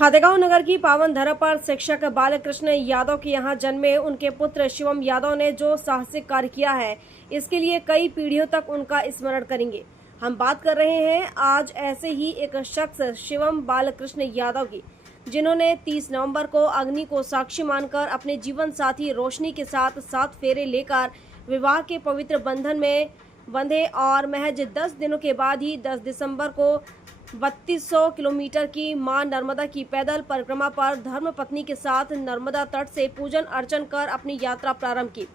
खातेगांव नगर की पावन धरा पर शिक्षक बालकृष्ण यादव के यहाँ जन्मे उनके पुत्र शिवम यादव ने जो साहसिक कार्य किया है, इसके लिए कई पीढ़ियों तक उनका स्मरण करेंगे। हम बात कर रहे हैं आज ऐसे ही एक शख्स शिवम बालकृष्ण यादव की, जिन्होंने 30 नवंबर को अग्नि को साक्षी मानकर अपने जीवन साथी रोशनी के साथ 7 फेरे लेकर विवाह के पवित्र बंधन में बंधे और महज 10 दिनों के बाद ही 10 दिसंबर को 3200 किलोमीटर की मां नर्मदा की पैदल परिक्रमा पर धर्मपत्नी के साथ नर्मदा तट से पूजन अर्चन कर अपनी यात्रा प्रारंभ की।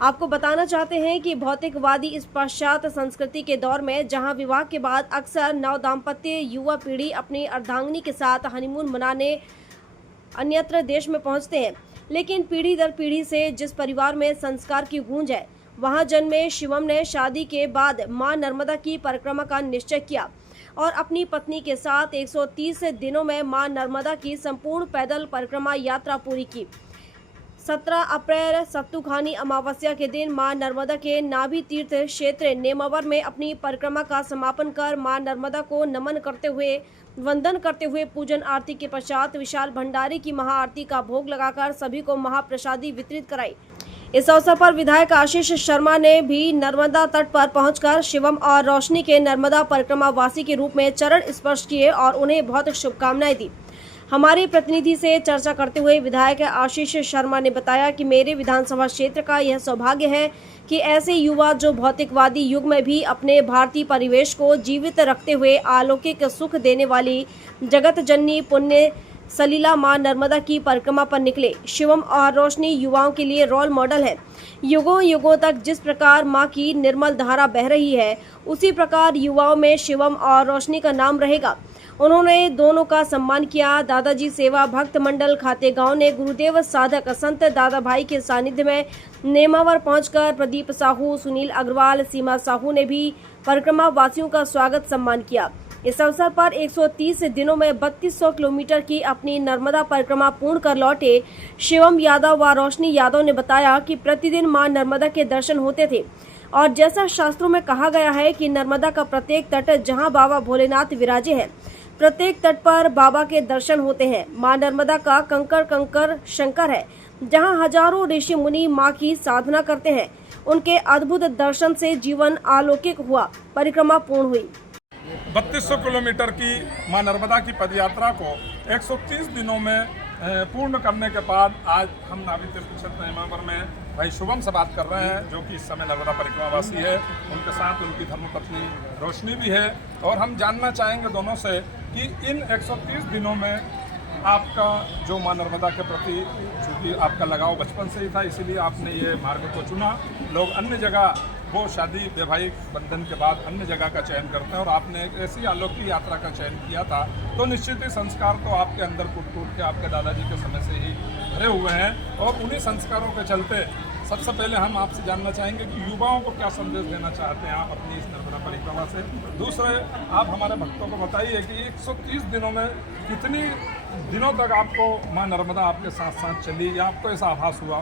आपको बताना चाहते हैं कि भौतिकवादी इस पाश्चात्य संस्कृति के दौर में जहां विवाह के बाद अक्सर नव दाम्पत्य युवा पीढ़ी अपनी अर्धांगिनी के साथ हनीमून मनाने अन्यत्र देश में पहुंचते हैं, लेकिन पीढ़ी दर पीढ़ी से जिस परिवार में संस्कार की गूंज है, वहां जन्मे शिवम ने शादी के बाद मां नर्मदा की परिक्रमा का निश्चय किया और अपनी पत्नी के साथ 130 दिनों में मां नर्मदा की संपूर्ण पैदल परिक्रमा यात्रा पूरी की। 17 अप्रैल सप्तुखानी अमावस्या के दिन मां नर्मदा के नाभि तीर्थ क्षेत्र नेमावर में अपनी परिक्रमा का समापन कर मां नर्मदा को नमन करते हुए वंदन करते हुए पूजन आरती के पश्चात विशाल भंडारे की महाआरती का भोग लगाकर सभी को महाप्रसादी वितरित कराई। इस अवसर पर विधायक आशीष शर्मा ने भी नर्मदा तट पर पहुंचकर शिवम और रोशनी के नर्मदा परिक्रमा वासी के रूप में चरण स्पर्श किए और उन्हें बहुत शुभकामनाएं दी। हमारे प्रतिनिधि से चर्चा करते हुए विधायक आशीष शर्मा ने बताया कि मेरे विधानसभा क्षेत्र का यह सौभाग्य है कि ऐसे युवा जो भौतिकवादी युग में भी अपने भारतीय परिवेश को जीवित रखते हुए अलौकिक सुख देने वाली जगत जननी पुण्य सलीला मां नर्मदा की परिक्रमा पर निकले। शिवम और रोशनी युवाओं के लिए रोल मॉडल है। युगों युगों तक जिस प्रकार मां की निर्मल धारा बह रही है, उसी प्रकार युवाओं में शिवम और रोशनी का नाम रहेगा। उन्होंने दोनों का सम्मान किया। दादाजी सेवा भक्त मंडल खातेगांव ने गुरुदेव साधक संत दादा भाई के सानिध्य में नेमावर पहुंचकर प्रदीप साहू, सुनील अग्रवाल, सीमा साहू ने भी परिक्रमा वासियों का स्वागत सम्मान किया। इस अवसर पर 130 दिनों में 3200 किलोमीटर की अपनी नर्मदा परिक्रमा पूर्ण कर लौटे शिवम यादव व रोशनी यादव ने बताया कि प्रतिदिन मां नर्मदा के दर्शन होते थे और जैसा शास्त्रों में कहा गया है कि नर्मदा का प्रत्येक तट जहां बाबा भोलेनाथ विराजे हैं, प्रत्येक तट पर बाबा के दर्शन होते हैं। मां नर्मदा का कंकर कंकर शंकर है, जहां हजारों ऋषि मुनि मां की साधना करते हैं। उनके अद्भुत दर्शन से जीवन अलौकिक हुआ। परिक्रमा पूर्ण हुई। 3200 किलोमीटर की मां नर्मदा की पदयात्रा को 130 दिनों में पूर्ण करने के बाद आज हम नाभि तीर्थ क्षेत्र नेमावर में भाई शुभम से बात कर रहे हैं, जो कि इस समय नर्मदा परिक्रमा वासी है। उनके साथ उनकी धर्मपत्नी रोशनी भी है और हम जानना चाहेंगे दोनों से कि इन 130 दिनों में आपका जो मां नर्मदा के प्रति, चूँकि आपका लगाव बचपन से ही था, इसीलिए आपने ये मार्ग को चुना। लोग अन्य जगह वो शादी वैवाहिक बंधन के बाद अन्य जगह का चयन करते हैं और आपने एक ऐसी अलौकिक यात्रा का चयन किया था, तो निश्चित ही संस्कार तो आपके अंदर कूट के आपके दादाजी के समय से ही भरे हुए हैं और उन्हीं संस्कारों के चलते सबसे पहले हम आपसे जानना चाहेंगे कि युवाओं को क्या संदेश देना चाहते हैं आप अपनी इस नर्मदा परिक्रमा से। दूसरे, आप हमारे भक्तों को बताइए कि 130 दिनों में कितनी दिनों तक आपको माँ नर्मदा आपके साथ साथ चली या आपको ऐसा आभास हुआ?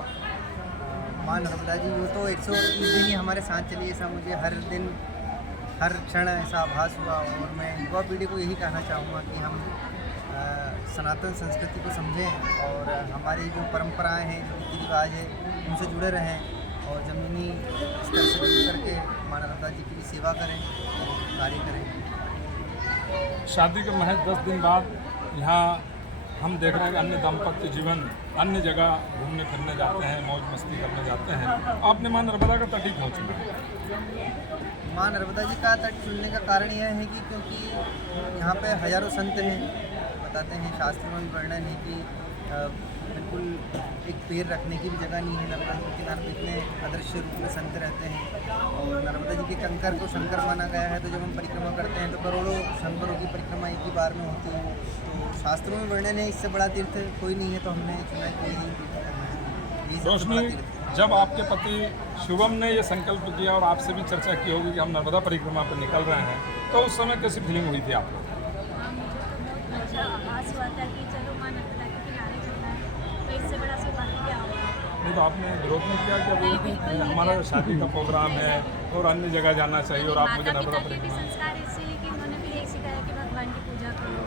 माँ नर्मदा जी वो तो 130 दिन ही हमारे साथ चली, ऐसा मुझे हर दिन हर क्षण ऐसा आभास हुआ। और मैं युवा पीढ़ी को यही कहना चाहूँगा कि हम सनातन संस्कृति को समझें और हमारी जो परंपराएं हैं, जो रीति रिवाज है, उनसे जुड़े रहें और ज़मीनी स्तर से जुड़ करके माँ नर्मदा जी की सेवा करें और कार्य करें। शादी के महज 10 दिन बाद यहाँ हम देख रहे हैं कि अन्य दाम्पत्य जीवन अन्य जगह घूमने फिरने जाते हैं, मौज मस्ती करने जाते हैं। आपने मां नर्मदा का तट ही क्यों चुना? मां नर्मदा जी का तट चुनने का कारण यह है कि क्योंकि यहाँ पे हजारों संत हैं, बताते हैं शास्त्रों में वर्णन है कि बिल्कुल एक पैर रखने की भी जगह नहीं है नर्मदा जी के किनारे पे, इतने अदृश्य रूप में संत रहते हैं। और नर्मदा जी के कंकर को शंकर माना गया है, तो जब हम परिक्रमा करते हैं तो करोड़ों शंकरों की परिक्रमा एक ही बार में होती है। तो शास्त्रों में वर्णन है, इससे बड़ा तीर्थ कोई नहीं है, तो हमने चुना कि रोशनी, जब आपके पति शिवम ने ये संकल्प किया और आपसे भी चर्चा की होगी कि हम नर्मदा परिक्रमा पर निकल रहे हैं, तो उस समय कैसी फीलिंग हुई थी आपको? अच्छा आस हुआ था कि चलो मां नर्मदा के किनारे चलना है, तो इससे बड़ा सौभाग्य क्या होगा। नहीं तो आपने विरोध नहीं किया कि अभी हमारा शादी का प्रोग्राम है और अन्य जगह जाना चाहिए और आप मुझे नर्मदा परिक्रमा? संस्कार इससे कि उन्होंने भी यही सिखाया कि भगवान की पूजा करो,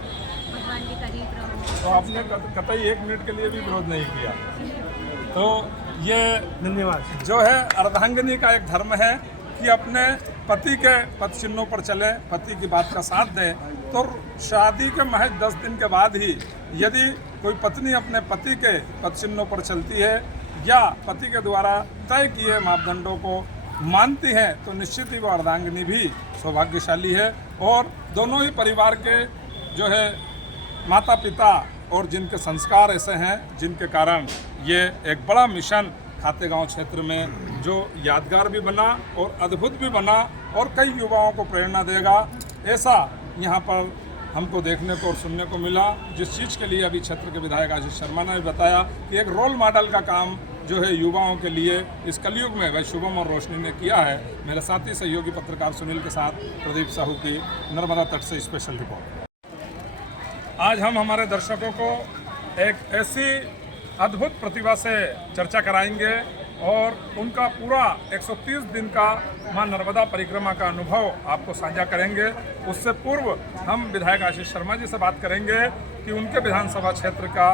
भगवान के करीब रहो। तो आपने कतई 1 मिनट के लिए भी विरोध नहीं किया। तो ये धन्यवाद। जो है अर्धांगिनी का एक धर्म है कि अपने पति के पद चिन्हों पर चले, पति की बात का साथ दें। तो शादी के महज 10 दिन के बाद ही यदि कोई पत्नी अपने पति के पद चिन्हों पर चलती है या पति के द्वारा तय किए मापदंडों को मानती है तो निश्चित ही वो अर्धांगिनी भी सौभाग्यशाली है। और दोनों ही परिवार के जो है माता पिता और जिनके संस्कार ऐसे हैं जिनके कारण ये एक बड़ा मिशन खातेगांव क्षेत्र में जो यादगार भी बना और अद्भुत भी बना और कई युवाओं को प्रेरणा देगा, ऐसा यहाँ पर हमको देखने को और सुनने को मिला। जिस चीज़ के लिए अभी क्षेत्र के विधायक आशीष शर्मा ने बताया कि एक रोल मॉडल का काम जो है युवाओं के लिए इस कलयुग में भाई शुभम और रोशनी ने किया है। मेरे साथी सहयोगी पत्रकार सुनील के साथ प्रदीप साहू की नर्मदा तट से स्पेशल रिपोर्ट। आज हम हमारे दर्शकों को एक ऐसी अद्भुत प्रतिभा से चर्चा कराएंगे और उनका पूरा 130 दिन का मां नर्मदा परिक्रमा का अनुभव आपको साझा करेंगे। उससे पूर्व हम विधायक आशीष शर्मा जी से बात करेंगे कि उनके विधानसभा क्षेत्र का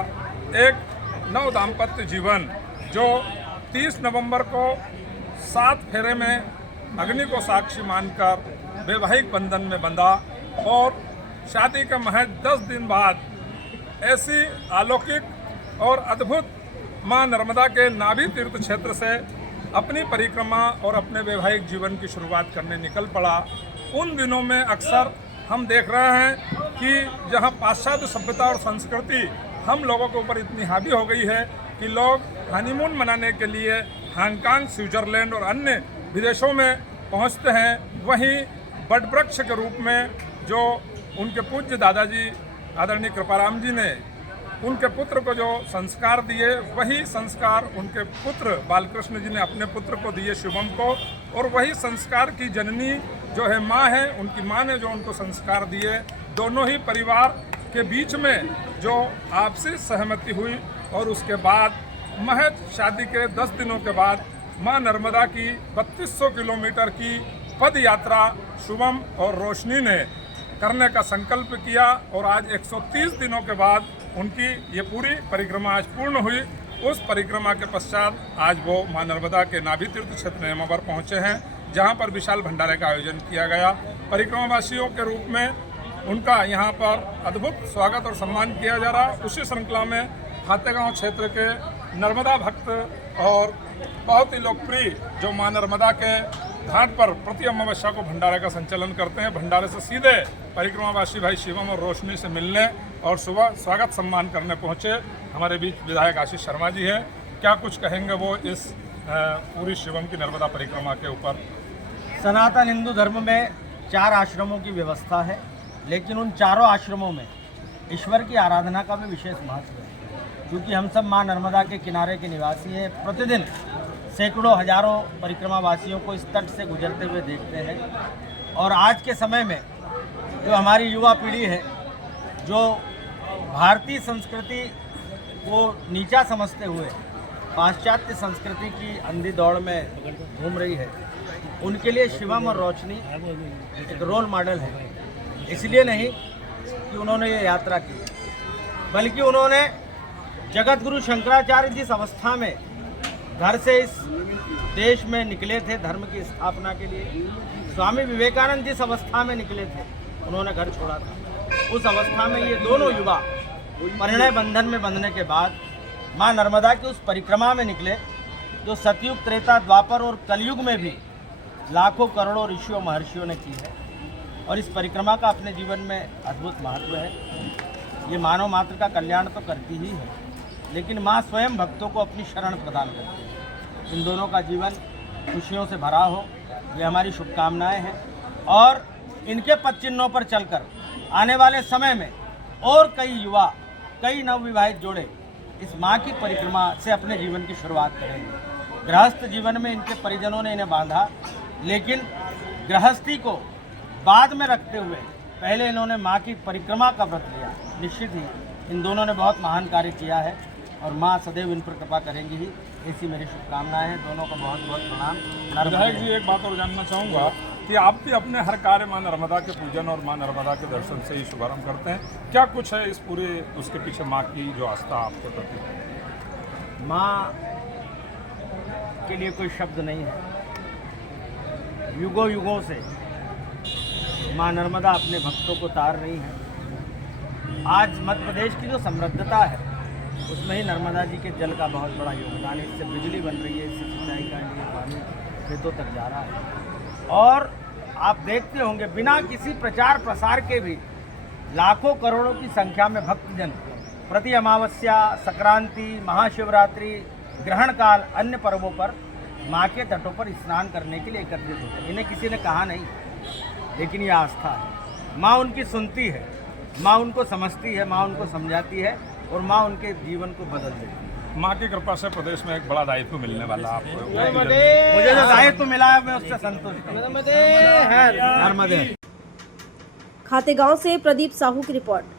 एक नव दाम्पत्य जीवन जो 30 नवंबर को 7 फेरे में अग्नि को साक्षी मानकर वैवाहिक बंधन में बंधा और शादी के महज 10 दिन बाद ऐसी अलौकिक और अद्भुत मां नर्मदा के नाभि तीर्थ क्षेत्र से अपनी परिक्रमा और अपने वैवाहिक जीवन की शुरुआत करने निकल पड़ा। उन दिनों में अक्सर हम देख रहे हैं कि जहां पाश्चात्य सभ्यता और संस्कृति हम लोगों के ऊपर इतनी हावी हो गई है कि लोग हनीमून मनाने के लिए हांगकांग, स्विट्जरलैंड और अन्य विदेशों में पहुंचते हैं, वहीं वटवृक्ष के रूप में जो उनके पूज्य दादाजी आदरणीय कृपाराम जी ने उनके पुत्र को जो संस्कार दिए, वही संस्कार उनके पुत्र बालकृष्ण जी ने अपने पुत्र को दिए शुभम को, और वही संस्कार की जननी जो है माँ है, उनकी माँ ने जो उनको संस्कार दिए। दोनों ही परिवार के बीच में जो आपसी सहमति हुई और उसके बाद महज शादी के 10 दिनों के बाद मां नर्मदा की 3200 किलोमीटर की पद यात्रा शुभम और रोशनी ने करने का संकल्प किया और आज 130 दिनों के बाद उनकी ये पूरी परिक्रमा आज पूर्ण हुई। उस परिक्रमा के पश्चात आज वो मां नर्मदा के नाभि तीर्थ क्षेत्र हेमावर पहुँचे हैं, जहाँ पर विशाल भंडारे का आयोजन किया गया। परिक्रमावासियों के रूप में उनका यहाँ पर अद्भुत स्वागत और सम्मान किया जा रहा। उसी श्रृंखला में खातेगांव क्षेत्र के नर्मदा भक्त और बहुत ही लोकप्रिय जो मां नर्मदा के घाट पर प्रति अमावस्या को भंडारे का संचालन करते हैं, भंडारे से सीधे परिक्रमावासी भाई शिवम और रोशनी से मिलने और सुबह स्वागत सम्मान करने पहुंचे हमारे बीच विधायक आशीष शर्मा जी हैं। क्या कुछ कहेंगे वो इस पूरी शिवम की नर्मदा परिक्रमा के ऊपर? सनातन हिंदू धर्म में 4 आश्रमों की व्यवस्था है, लेकिन उन चारों आश्रमों में ईश्वर की आराधना का भी विशेष महत्व है। क्योंकि हम सब मां नर्मदा के किनारे के निवासी हैं, प्रतिदिन सैकड़ों हजारों परिक्रमावासियों को इस तट से गुजरते हुए देखते हैं। और आज के समय में जो हमारी युवा पीढ़ी है, जो भारतीय संस्कृति को नीचा समझते हुए पाश्चात्य संस्कृति की अंधी दौड़ में घूम रही है, उनके लिए शिवम और रोशनी एक रोल मॉडल है। इसलिए नहीं कि उन्होंने ये यात्रा की, बल्कि उन्होंने जगत गुरु शंकराचार्य जिस अवस्था में घर से इस देश में निकले थे धर्म की स्थापना के लिए, स्वामी विवेकानंद जिस अवस्था में निकले थे उन्होंने घर छोड़ा था, उस अवस्था में ये दोनों युवा परिणय बंधन में बंधने के बाद मां नर्मदा की उस परिक्रमा में निकले, जो सतयुग, त्रेता, द्वापर और कलयुग में भी लाखों करोड़ों ऋषियों महर्षियों ने की है। और इस परिक्रमा का अपने जीवन में अद्भुत महत्व है। ये मानव मात्र का कल्याण तो करती ही है, लेकिन माँ स्वयं भक्तों को अपनी शरण प्रदान करती है। इन दोनों का जीवन खुशियों से भरा हो, ये हमारी शुभकामनाएं हैं। और इनके पद चिन्हों पर चलकर आने वाले समय में और कई युवा, कई नवविवाहित जोड़े इस माँ की परिक्रमा से अपने जीवन की शुरुआत करेंगे। गृहस्थ जीवन में इनके परिजनों ने इन्हें बांधा, लेकिन गृहस्थी को बाद में रखते हुए पहले इन्होंने माँ की परिक्रमा का व्रत लिया। निश्चित ही इन दोनों ने बहुत महान कार्य किया है और माँ सदैव इन पर कृपा करेंगी ही, ऐसी मेरी शुभकामनाएं हैं। दोनों को बहुत बहुत प्रणाम। विधायक जी, एक बात और जानना चाहूँगा कि आप भी अपने हर कार्य माँ नर्मदा के पूजन और माँ नर्मदा के दर्शन से ही शुभारंभ करते हैं। क्या कुछ है इस पूरे उसके पीछे माँ की जो आस्था आपके प्रति है? माँ के लिए कोई शब्द नहीं है। युगों युगों से माँ नर्मदा अपने भक्तों को तार रही है। आज मध्य प्रदेश की जो समृद्धता है उसमें ही नर्मदा जी के जल का बहुत बड़ा योगदान है। इससे बिजली बन रही है, इससे सिंचाई का लिए पानी खेतों तक जा रहा है। और आप देखते होंगे बिना किसी प्रचार प्रसार के भी लाखों करोड़ों की संख्या में भक्तजन प्रति अमावस्या, संक्रांति, महाशिवरात्रि, ग्रहण काल, अन्य पर्वों पर माँ के तटों पर स्नान करने के लिए एकत्रित होते हैं। इन्हें किसी ने कहा नहीं, लेकिन ये आस्था है। माँ उनकी सुनती है, माँ उनको समझती है, माँ उनको समझाती है और माँ उनके जीवन को बदल देती है। माँ की कृपा से प्रदेश में एक बड़ा दायित्व मिलने वाला आपको। मुझे जो दायित्व मिला है मैं उससे संतुष्ट हूं। नर्मदे। खातेगांव से प्रदीप साहू की रिपोर्ट।